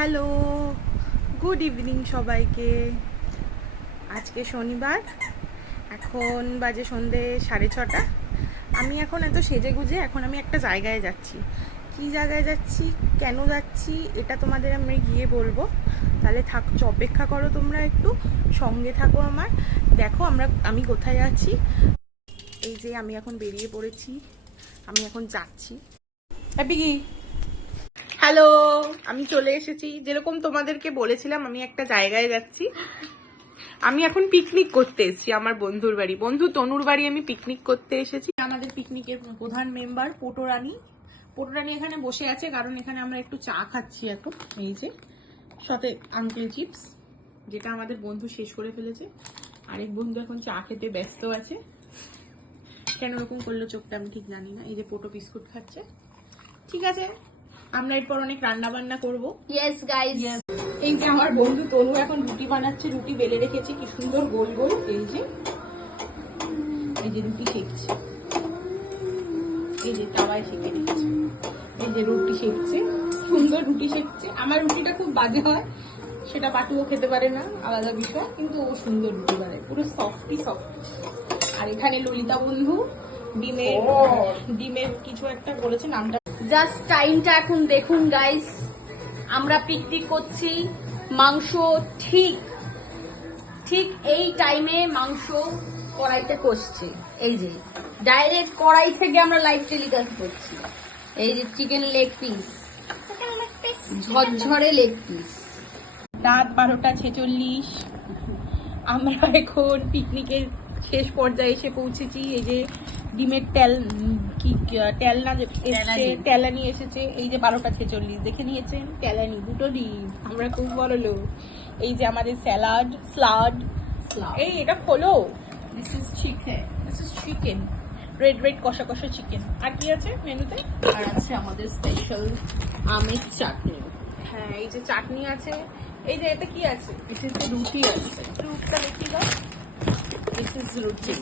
Hello, good evening সবাইকে। আজকে শনিবার, এখন বাজে সন্ধে 6:30। আমি এখন এত সেজে গুজে এখন আমি একটা জায়গায় যাচ্ছি। কি জায়গায় যাচ্ছি, কেন যাচ্ছি, এটা তোমাদের আমি গিয়ে বলবো। তাহলে অপেক্ষা করো, তোমরা একটু সঙ্গে থাকো আমার। দেখো আমি কোথায় যাচ্ছি। এই যে আমি এখন বেরিয়ে পড়েছি, আমি এখন যাচ্ছি। হ্যাপি কি হ্যালো, আমি চলে এসেছি। যেরকম তোমাদেরকে বলেছিলাম আমি একটা জায়গায় যাচ্ছি। আমি এখন পিকনিক করতে এসেছি আমার বন্ধুর বাড়ি, বন্ধু তনুর বাড়ি আমি পিকনিক করতে এসেছি। আমাদের পিকনিকের প্রধান মেম্বার পটোরানী এখানে বসে আছে, কারণ এখানে আমরা একটু চা খাচ্ছি এখন। এই যে সাথে আঙ্কেল চিপস, যেটা আমাদের বন্ধু শেষ করে ফেলেছে। আরেক বন্ধু এখন চা খেতে ব্যস্ত আছে। কেন এরকম করলো চোখটা আমি ঠিক জানি না। এই যে পোটো বিস্কুট খাচ্ছে। ঠিক আছে, আমরা এরপর অনেক রান্না বান্না করবো। ইয়েস গাইস, এই যে আমার বন্ধু তনু এখন রুটি বানাচ্ছে, রুটি বেলে রেখেছে কি সুন্দর গোল গোল। এই যে রুটি সেকছে, এই যে তাওয়ায় সেকে রেখেছে। এই যে রুটি সেকছে, সুন্দর রুটি সেকছে। আমার রুটিটা খুব বাজে হয়, সেটা পাটুও খেতে পারে না, আলাদা বিষয়, কিন্তু ও সুন্দর রুটি বানায়, পুরো সফটি। আর এখানে ললিতা বন্ধু ডিমের কিছু একটা বলেছে, নামটা জাস্ট টাইমটা এখন দেখুন গাইস, আমরা পিকনিক করছি। মাংস ঠিক এই টাইমে মাংস কড়াইতে কষছে। এই যে ডাইরেক্ট কড়াই থেকে আমরা লাইভ টেলিকাস্ট করছি। এই যে চিকেন লেগ পিস, ঝরঝরে লেগ পিস। রাত 12:46। আমরা এখন পিকনিকের শেষ পর্যায়ে এসে পৌঁছেছি। এই যে ডিমের টেলানি এসেছে। এই যে 12:46 দেখে নিয়েছেন, টেলানি 2টো ডিম। আমরা খুব বড় লোক। এই যে আমাদের স্লাড। এই এটা খোলো। দিস ইজ চিকেন, রেড কষা চিকেন। আর কি আছে মেনুতে? আর আছে আমাদের স্পেশাল আমের চাটনি। হ্যাঁ, এই যে চাটনি আছে। এই যে এতে কি আছে? রুটি আছে। রুটটা দেখি দাও। দিস ইজ রুটি।